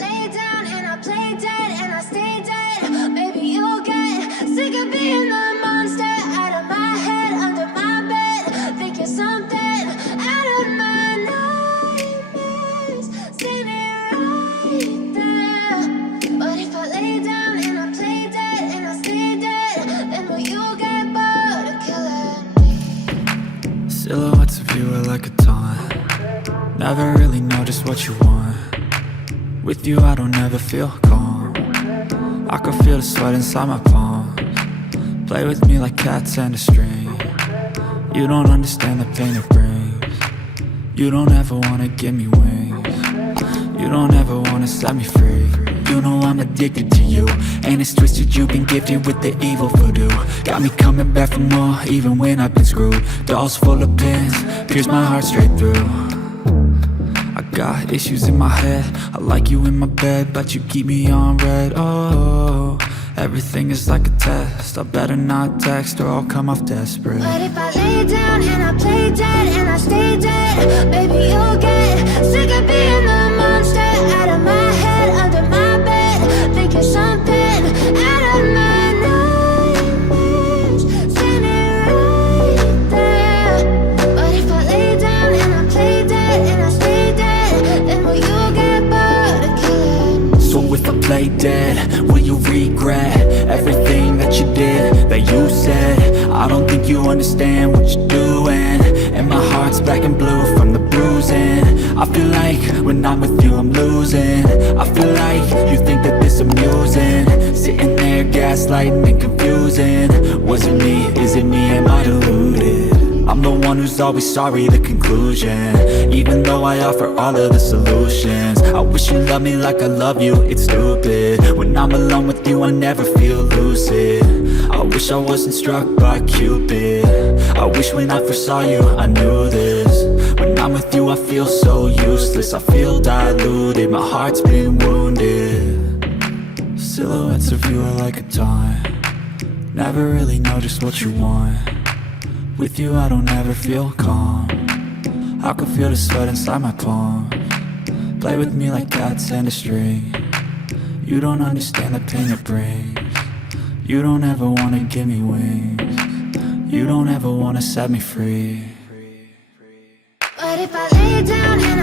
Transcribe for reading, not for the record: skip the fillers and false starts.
lay down and I play dead and I stay dead, maybe you'll get sick of being the monster out of my head, under my bed. Think you're something out of my nightmares, standing right there. But if I lay down and I play dead and I stay dead, then will you get bored of killing me? Silhouettes of you are like a taunt. Never really know just what you want. With you I don't ever feel calm. I can feel the sweat inside my palms. Play with me like cats and a string. You don't understand the pain it brings. You don't ever wanna give me wings. You don't ever wanna set me free. You know I'm addicted to you, and it's twisted, you've been gifted with the evil voodoo. Got me coming back for more, even when I've been screwed. Dolls full of pins, pierce my heart straight through. I got issues in my head, I like you in my bed, but you keep me on red. Oh, everything is like a test, I better not text or I'll come off desperate. But if I lay down and I play dead and I stay dead, maybe you'll get sick of being the monster out of my head, under my bed. Think you're something out of my nightmares, standing right there. But if I lay down and I play dead and I stay dead, then will you get bored of killing me? So if I play dead, will you regret everything that you did, that you said? I don't think you understand what you're doing, and my heart's black and blue from the bruising. I feel like when I'm with you I'm losing. I feel like you think that this amusing, sitting there gaslighting and confusing. Was it me? Is it me? Am I deluded? I'm the one who's always sorry, the conclusion, even though I offer all of the solutions. I wish you loved me like I love you, it's stupid. When I'm alone with you I never feel lucid. I wish I wasn't struck by Cupid. I wish when I first saw you I knew this. When I'm with you I feel so useless, I feel diluted, my heart's been wounded. Silhouettes of you are like a taunt. Never really know just what you want. With you I don't ever feel calm. I can feel the sweat inside my palms. Play with me like cats and a string. You don't understand the pain it brings. You don't ever wanna give me wings. You don't ever wanna set me free. But if I lay down and